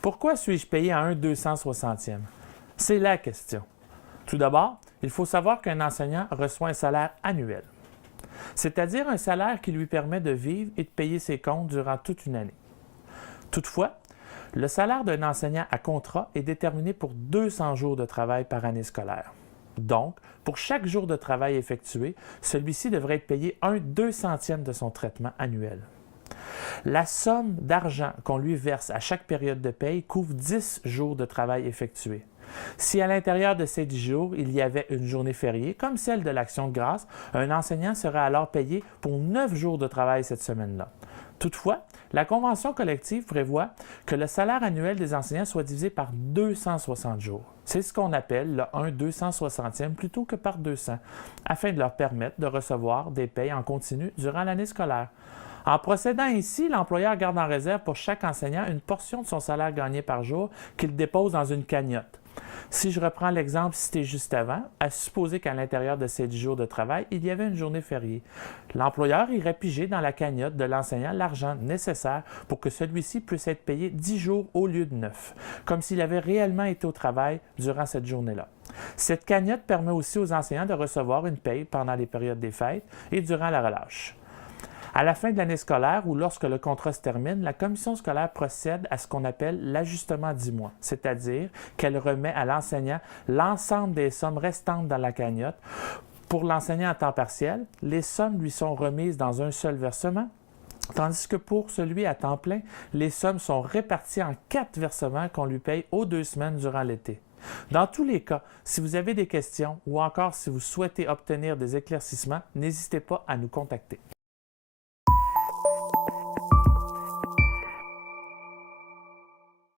Pourquoi suis-je payé à un 260e? C'est la question. Tout d'abord, il faut savoir qu'un enseignant reçoit un salaire annuel, c'est-à-dire un salaire qui lui permet de vivre et de payer ses comptes durant toute une année. Toutefois, le salaire d'un enseignant à contrat est déterminé pour 200 jours de travail par année scolaire. Donc, pour chaque jour de travail effectué, celui-ci devrait être payé un 200e de son traitement annuel. La somme d'argent qu'on lui verse à chaque période de paye couvre 10 jours de travail effectués. Si à l'intérieur de ces 10 jours, il y avait une journée fériée, comme celle de l'Action de grâce, un enseignant serait alors payé pour 9 jours de travail cette semaine-là. Toutefois, la convention collective prévoit que le salaire annuel des enseignants soit divisé par 260 jours. C'est ce qu'on appelle le 1 260e plutôt que par 200, afin de leur permettre de recevoir des payes en continu durant l'année scolaire. En procédant ainsi, l'employeur garde en réserve pour chaque enseignant une portion de son salaire gagné par jour qu'il dépose dans une cagnotte. Si je reprends l'exemple cité juste avant, à supposer qu'à l'intérieur de ces 10 jours de travail, il y avait une journée fériée. L'employeur irait piger dans la cagnotte de l'enseignant l'argent nécessaire pour que celui-ci puisse être payé 10 jours au lieu de 9, comme s'il avait réellement été au travail durant cette journée-là. Cette cagnotte permet aussi aux enseignants de recevoir une paye pendant les périodes des fêtes et durant la relâche. À la fin de l'année scolaire ou lorsque le contrat se termine, la commission scolaire procède à ce qu'on appelle l'ajustement 10 mois, c'est-à-dire qu'elle remet à l'enseignant l'ensemble des sommes restantes dans la cagnotte. Pour l'enseignant à temps partiel, les sommes lui sont remises dans un seul versement, tandis que pour celui à temps plein, les sommes sont réparties en 4 versements qu'on lui paye aux 2 semaines durant l'été. Dans tous les cas, si vous avez des questions ou encore si vous souhaitez obtenir des éclaircissements, n'hésitez pas à nous contacter.